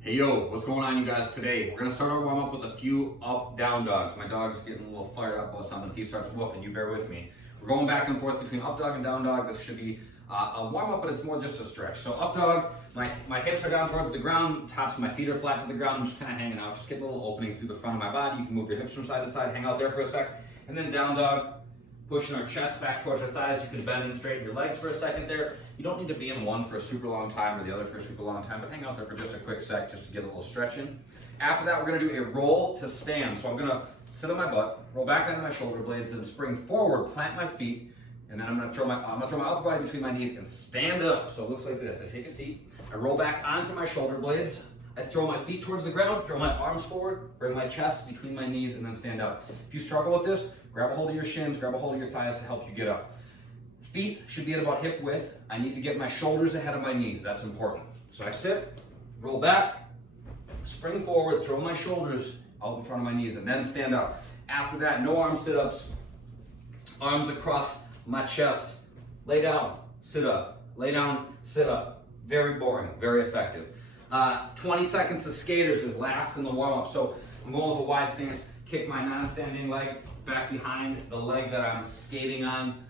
Hey yo, what's going on you guys today? We're gonna start our warm up with a few up down dogs. My dog's getting a little fired up about something. He starts woofing, you bear with me. We're going back and forth between up dog and down dog. This should be a warm up, but it's more just a stretch. So up dog, my hips are down towards the ground, tops of my feet are flat to the ground. I'm just kind of hanging out, just getting a little opening through the front of my body. You can move your hips from side to side, hang out there for a sec. And then down dog, pushing our chest back towards our thighs. You can bend and straighten your legs for a second there. You don't need to be in one for a super long time or the other for a super long time, but hang out there for just a quick sec just to get a little stretch in. After that, we're gonna do a roll to stand. So I'm gonna sit on my butt, roll back onto my shoulder blades, then spring forward, plant my feet, and then I'm gonna throw my upper body between my knees and stand up. So it looks like this. I take a seat, I roll back onto my shoulder blades, I throw my feet towards the ground, throw my arms forward, bring my chest between my knees, and then stand up. If you struggle with this, grab a hold of your shins, grab a hold of your thighs to help you get up. Feet should be at about hip width. I need to get my shoulders ahead of my knees. That's important. So I sit, roll back, spring forward, throw my shoulders out in front of my knees, and then stand up. After that, no arm sit-ups. Arms across my chest. Lay down, sit up. Lay down, sit up. Very boring, very effective. 20 seconds of skaters is last in the warm-up. So I'm going with a wide stance, kick my non-standing leg back behind the leg that I'm skating on.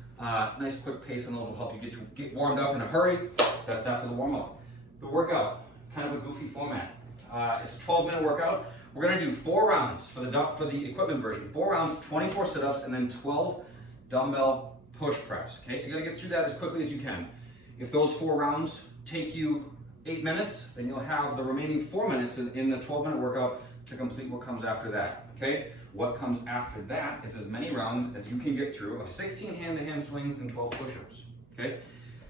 Nice quick pace on those will help you get warmed up in a hurry. That's that for the warm-up. The workout, kind of a goofy format. It's a 12-minute workout. We're gonna do 4 rounds for the equipment version. 4 rounds, 24 sit-ups, and then 12 dumbbell push press. Okay, so you gotta get through that as quickly as you can. If those 4 rounds take you 8 minutes, then you'll have the remaining 4 minutes in the 12-minute workout to complete what comes after that, okay? What comes after that is as many rounds as you can get through of 16 hand-to-hand swings and 12 push-ups, okay?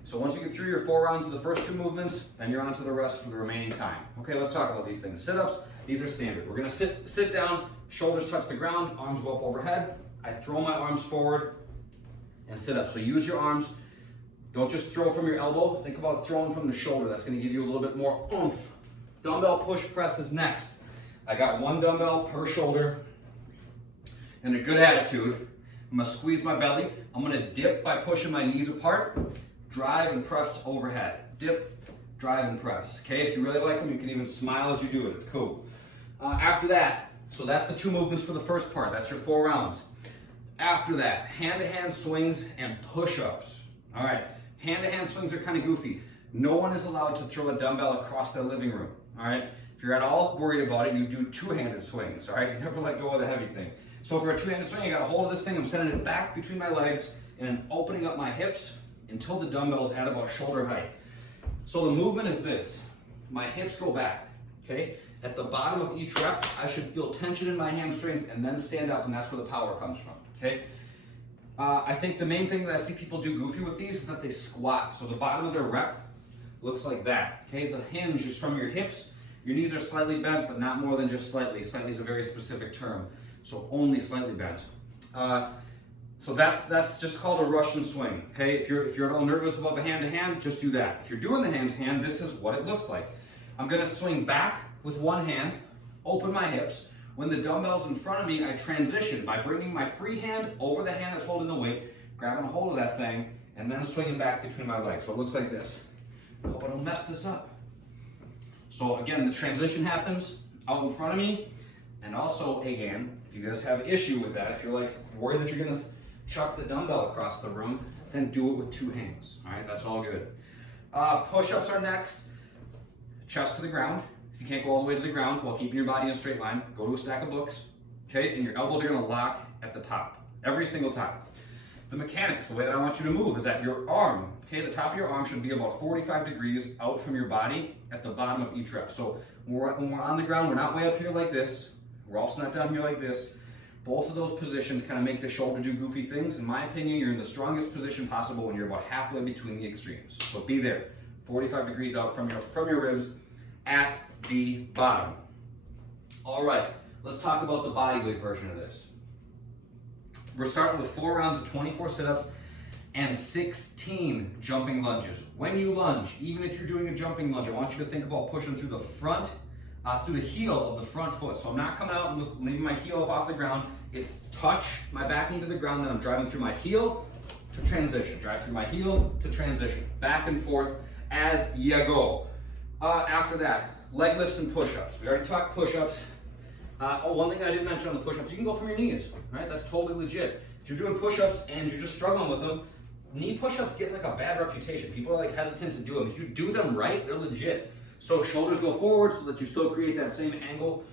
So once you get through your 4 rounds of the first 2 movements, then you're on to the rest for the remaining time. Okay, let's talk about these things. Sit-ups, these are standard. We're gonna sit down, shoulders touch the ground, arms go up overhead. I throw my arms forward and sit up. So use your arms. Don't just throw from your elbow. Think about throwing from the shoulder. That's gonna give you a little bit more oomph. Dumbbell push press is next. I got 1 dumbbell per shoulder and a good attitude. I'm gonna squeeze my belly. I'm gonna dip by pushing my knees apart, drive and press overhead. Dip, drive and press. Okay, if you really like them, you can even smile as you do it. It's cool. After that, so that's the 2 movements for the first part. That's your 4 rounds. After that, hand-to-hand swings and push-ups. All right, hand-to-hand swings are kind of goofy. No one is allowed to throw a dumbbell across their living room. All right, if you're at all worried about it, you do 2-handed swings. All right, you never let go of the heavy thing. So for a 2-handed swing, I got a hold of this thing. I'm sending it back between my legs and opening up my hips until the dumbbell's at about shoulder height. So the movement is this. My hips go back, okay? At the bottom of each rep, I should feel tension in my hamstrings and then stand up, and that's where the power comes from, okay? I think the main thing that I see people do goofy with these is that they squat. So the bottom of their rep looks like that, okay? The hinge is from your hips. Your knees are slightly bent, but not more than just slightly. Slightly is a very specific term, so only slightly bent. So that's just called a Russian swing, okay? If you're at all nervous about the hand-to-hand, just do that. If you're doing the hand-to-hand, this is what it looks like. I'm gonna swing back with 1 hand, open my hips. When the dumbbell's in front of me, I transition by bringing my free hand over the hand that's holding the weight, grabbing a hold of that thing, and then swinging back between my legs. So it looks like this. I hope I don't mess this up. So again, the transition happens out in front of me, and also, again, if you guys have an issue with that, if you're like worried that you're gonna chuck the dumbbell across the room, then do it with 2 hands, all right? That's all good. Push-ups are next. Chest to the ground. If you can't go all the way to the ground while keeping your body in a straight line, go to a stack of books, okay? And your elbows are gonna lock at the top, every single time. The mechanics, the way that I want you to move is that your arm, okay, the top of your arm should be about 45 degrees out from your body at the bottom of each rep. So when we're on the ground, we're not way up here like this. We're also not down here like this. Both of those positions kind of make the shoulder do goofy things. In my opinion, you're in the strongest position possible when you're about halfway between the extremes. So be there, 45 degrees out from your ribs at the bottom. All right, let's talk about the bodyweight version of this. We're starting with 4 rounds of 24 sit-ups and 16 jumping lunges. When you lunge, even if you're doing a jumping lunge, I want you to think about pushing through the front, through the heel of the front foot. So I'm not coming out and leaving my heel up off the ground. It's touch my back knee to the ground, then I'm driving through my heel to transition. Drive through my heel to transition. Back and forth as you go. After that, leg lifts and push-ups. We already talked push-ups. One thing I didn't mention on the push-ups, you can go from your knees, right? That's totally legit. If you're doing push-ups and you're just struggling with them, knee push-ups get like a bad reputation. People are like hesitant to do them. If you do them right, they're legit. So shoulders go forward so that you still create that same angle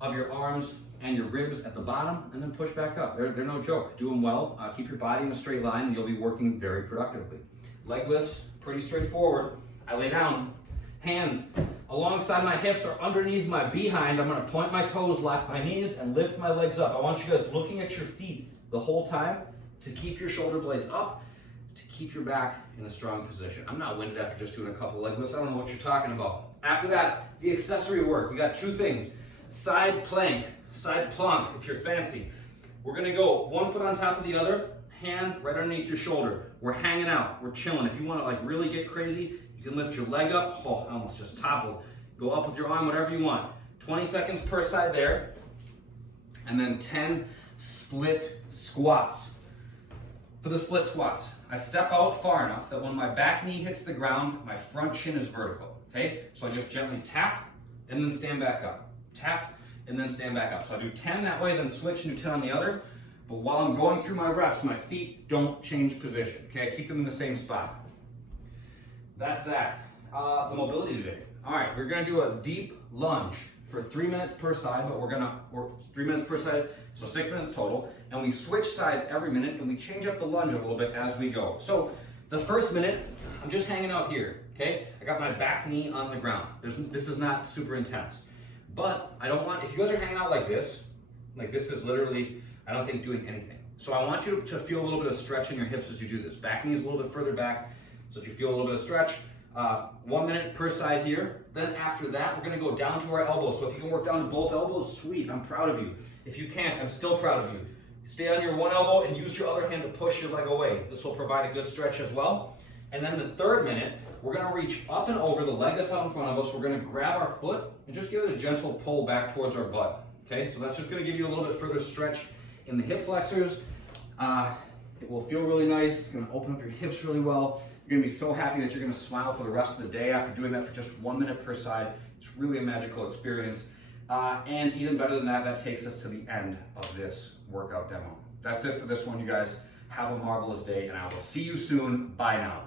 of your arms and your ribs at the bottom, and then push back up. They're no joke. Do them well. Keep your body in a straight line and you'll be working very productively. Leg lifts, pretty straightforward. I lay down, hands alongside my hips or underneath my behind. I'm gonna point my toes, lock my knees, and lift my legs up. I want you guys looking at your feet the whole time to keep your shoulder blades up, to keep your back in a strong position. I'm not winded after just doing a couple leg lifts. I don't know what you're talking about. After that, the accessory work. We got two things. Side plank, side plunk, if you're fancy. We're gonna go one foot on top of the other, hand right underneath your shoulder. We're hanging out, we're chilling. If you wanna like really get crazy, you can lift your leg up. Oh, I almost just toppled. Go up with your arm, whatever you want. 20 seconds per side there. And then 10 split squats. For the split squats, I step out far enough that when my back knee hits the ground, my front shin is vertical, okay? So I just gently tap and then stand back up. Tap and then stand back up. So I do 10 that way, then switch and do 10 on the other. But while I'm going through my reps, my feet don't change position, okay? I keep them in the same spot. That's that. The mobility today. All right, we're gonna do a deep lunge for 3 minutes per side, but we're 3 minutes per side, so 6 minutes total. And we switch sides every minute and we change up the lunge a little bit as we go. So the first minute, I'm just hanging out here, okay? I got my back knee on the ground. This is not super intense. But I don't want, if you guys are hanging out like this is literally, I don't think doing anything. So I want you to feel a little bit of stretch in your hips as you do this. Back knee is a little bit further back so that you feel a little bit of stretch. 1 minute per side here. Then after that, we're gonna go down to our elbows. So if you can work down to both elbows, sweet, I'm proud of you. If you can't, I'm still proud of you. Stay on your one elbow and use your other hand to push your leg away. This will provide a good stretch as well. And then the third minute, we're gonna reach up and over the leg that's out in front of us. We're gonna grab our foot and just give it a gentle pull back towards our butt. Okay, so that's just gonna give you a little bit further stretch in the hip flexors. It will feel really nice. It's gonna open up your hips really well. You're gonna be so happy that you're gonna smile for the rest of the day after doing that for just 1 minute per side. It's really a magical experience. And even better than that, that takes us to the end of this workout demo. That's it for this one, you guys. Have a marvelous day, and I will see you soon. Bye now.